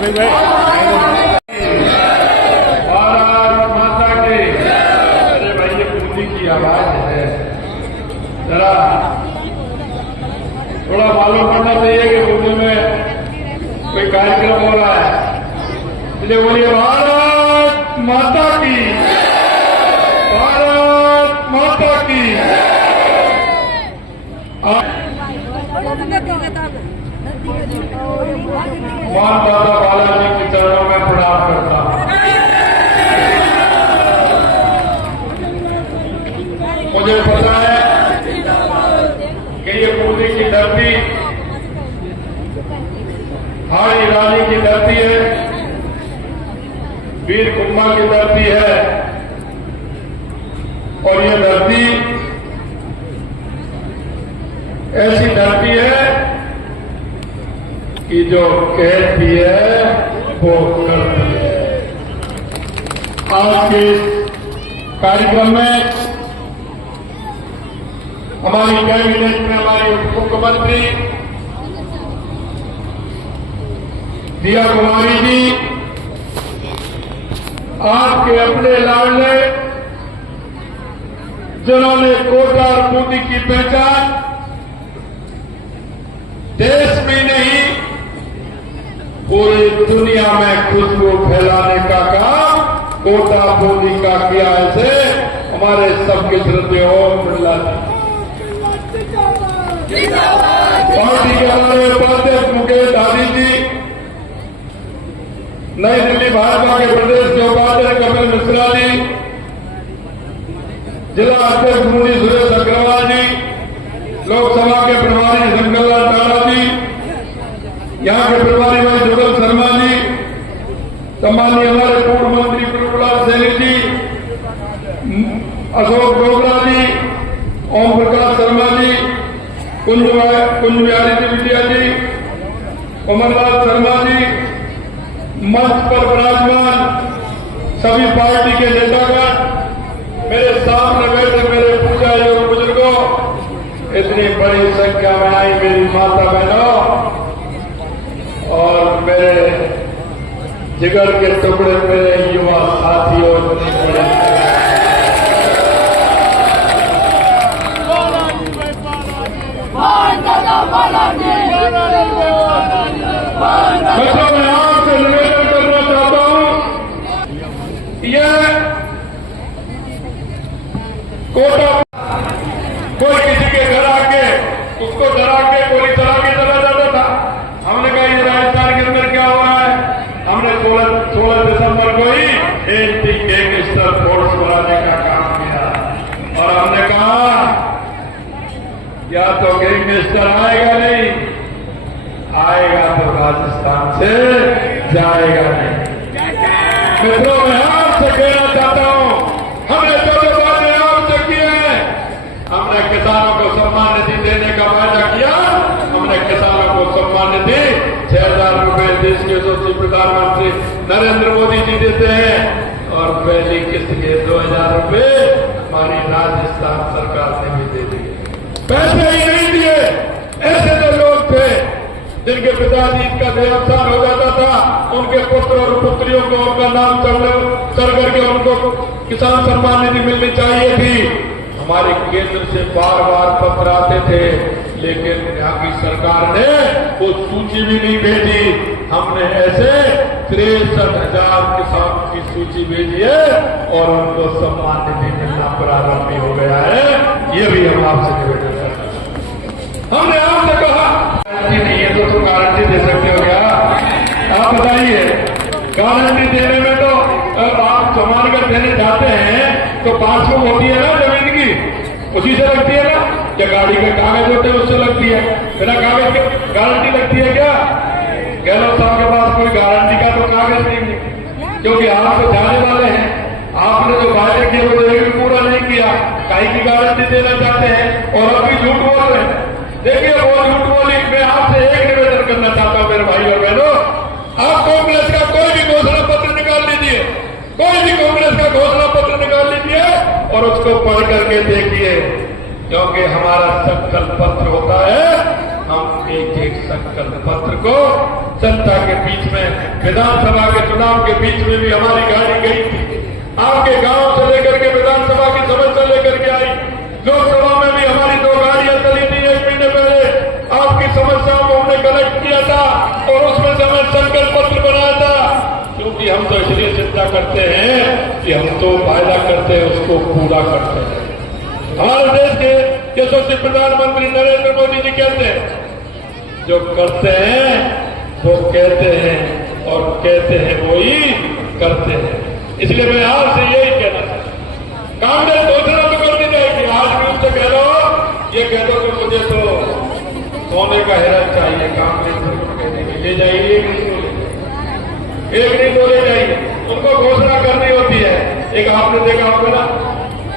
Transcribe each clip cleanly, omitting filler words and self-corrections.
भारत माता की। अरे भाई ये मोदी की आवाज है, जरा थोड़ा मालूम पड़ना चाहिए कि मोदी में कोई कार्यक्रम हो रहा है। इसलिए बोलिए भारत माता की, भारत माता की। मान दादा बालाजी के चरणों में प्रणाम करता हूं। मुझे पता है कि ये मोदी की धरती हाड़ी रानी की धरती है, वीर कुम्मा की धरती है, और ये धरती ऐसी धरती है कि जो कहती है वो करती है। आज के कार्यक्रम में हमारी कैबिनेट में हमारी उप मुख्यमंत्री दिया कुमारी जी आपके अपने लाडले, जिन्होंने कोटा और मोदी की पहचान देश में नहीं पूरी दुनिया में खुशबू फैलाने का काम कोटा मोदी का किया है। हमारे सबके श्रद्धेय ओम बिरला पार्टी के हमारे उपाध्यक्ष मुकेश दादी जी, नई दिल्ली भाजपा के प्रदेश के उपाध्यक्ष कपिल मिश्रा जी, जिला अध्यक्ष मुनि सुरेश अग्रवाल जी, लोकसभा के प्रभारी शंकरलाल टाटा जी, यहाँ के प्रभारी भाई जुगल शर्मा जी, सम्मानीय हमारे पूर्व मंत्री प्रभुलाल सैनी जी, अशोक डोगरा जी, ओम प्रकाश शर्मा जी, कुंज बिहारी विद्या जी, कमललाल शर्मा जी, मंच पर विराजमान सभी पार्टी के नेतागण, मेरे सामने बैठे मेरे पूजा योग बुजुर्गों, इतनी बड़ी संख्या में आई मेरी माता बहनों और मेरे जिगर के टुकड़े मेरे युवा साथियों, बच्चों मैं आपसे निवेदन करना चाहता हूं, यह कोटा कोई किसी के घर आके उसको डरा के गोली चला के चला जाता था। हमने कहा ये राजस्थान के अंदर क्या हो रहा है, हमने 16 दिसंबर को ही एंटी गैंगस्टर फोर्स बनाने का काम किया और हमने कहा या तो गैंगस्टर आएगा नहीं, आएगा तो राजस्थान से जाएगा नहीं। मित्रों मैं आपसे कहना चाहता हूं, हमने जो बातें आपसे किए हैं, हमने किसानों को सम्मान निधि देने का वायदा किया, हमने किसानों को सम्मान निधि 6,000 रुपए देश के यशस्वी प्रधानमंत्री नरेंद्र मोदी जी देते हैं और पहली किस्त के 2,000 रुपए हमारी राजस्थान सरकार ने भी दे दिए। पैसे ही नहीं दिए, ऐसे जो लोग थे जिनके पिताजी का देहांत हो जाता था, उनके पुत्र और पुत्रियों को उनका नाम चढ़ करके उनको किसान सम्मान निधि मिलनी चाहिए थी। हमारे केंद्र से बार बार पत्र आते थे, लेकिन यहाँ की सरकार ने वो सूची भी नहीं भेजी। हमने ऐसे 63,000 किसानों की सूची भेजी है और उनको सम्मान निधि मिलना प्रारंभ भी हो गया है। ये भी हम आपसे निवेदन करते हैं। हमने आपसे कहा गारंटी नहीं है तो तुम गारंटी दे सकते हो क्या? आप बताइए, गारंटी देने में तो आप जमान कर देने जाते हैं तो पासबुक होती है ना जमीन की, उसी से लगती है ना, क्या गाड़ी के कागज होते हैं उससे लगती है, बिना कागज के गारंटी लगती है क्या? गहलोत साहब के पास कोई गारंटी का तो कागज नहीं है, क्योंकि आप तो जाने वाले हैं, आपने जो वायदे किए वो एक भी पूरा नहीं किया, काहे की गारंटी देना चाहते हैं और अभी झूठ बोल रहे हैं। देखिए वो झूठ बोली, मैं आपसे एक निवेदन करना चाहता हूं मेरे भाई और बहनों, आप कांग्रेस का कोई भी घोषणा पत्र निकाल लीजिए, कोई भी कांग्रेस का घोषणा पत्र निकाल लीजिए और उसको पढ़ करके देखिए, क्योंकि हमारा संकल्प पत्र होता है, हम एक एक संकल्प पत्र को जनता के बीच में, विधानसभा के चुनाव के बीच में भी हमारी गाड़ी गई थी। आपके गांव से लेकर के विधानसभा की समस्या लेकर के आई। लोकसभा में भी हमारी 2 गाड़ियां चली थी 1 महीने पहले। आपकी समस्याओं को हमने कलेक्ट किया था और उसमें से हमने संकल्प पत्र बनाया था। क्योंकि हम तो इसलिए चिंता करते हैं कि हम तो वायदा करते हैं उसको पूरा करते हैं। हमारे देश के यशस्वी प्रधानमंत्री नरेंद्र मोदी जी कहते हैं, जो करते हैं वो कहते हैं और कहते हैं वो ही करते हैं। इसलिए मैं आपसे यही कहना चाहता हूं, कांग्रेस घोषणा तो कर दी जाएगी। आज भी उनसे कह लो, ये कह दो कि मुझे तो सोने का हिरन चाहिए, कांग्रेस ले जाइए, एक नहीं तो ले जाइए। उनको घोषणा करनी होती है। एक आपने देखा होगा ना,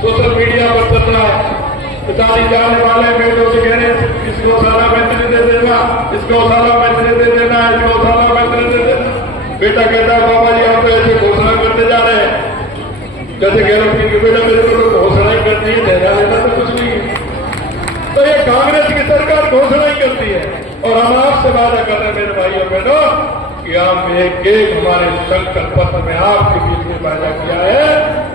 सोशल मीडिया पर चल रहा है, पिताजी जाने वाले बेटों से कह रहे हैं इसको सारा मंत्री दे देना, इसको सारा मंत्री दे देना, इसको सारा मंत्री दे देना। बेटा कहता है बाबा जी आप तो ऐसे घोषणा करते जा रहे हैं, जैसे कह रहे हो कि बेटा मेरे को तो घोषणा ही करती है, देना लेना तो कुछ नहीं है। तो ये कांग्रेस की सरकार घोषणा ही करती है। और हम आपसे वादा कर रहे हैं मेरे भाइयों बहनों कि हम एक एक हमारे संकल्प पत्र में आपके बीच में वायदा किया है,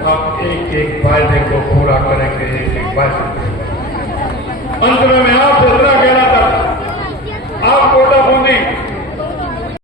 हम एक एक वायदे को पूरा करेंगे, एक एक वायदे। अंत में मैं आपसे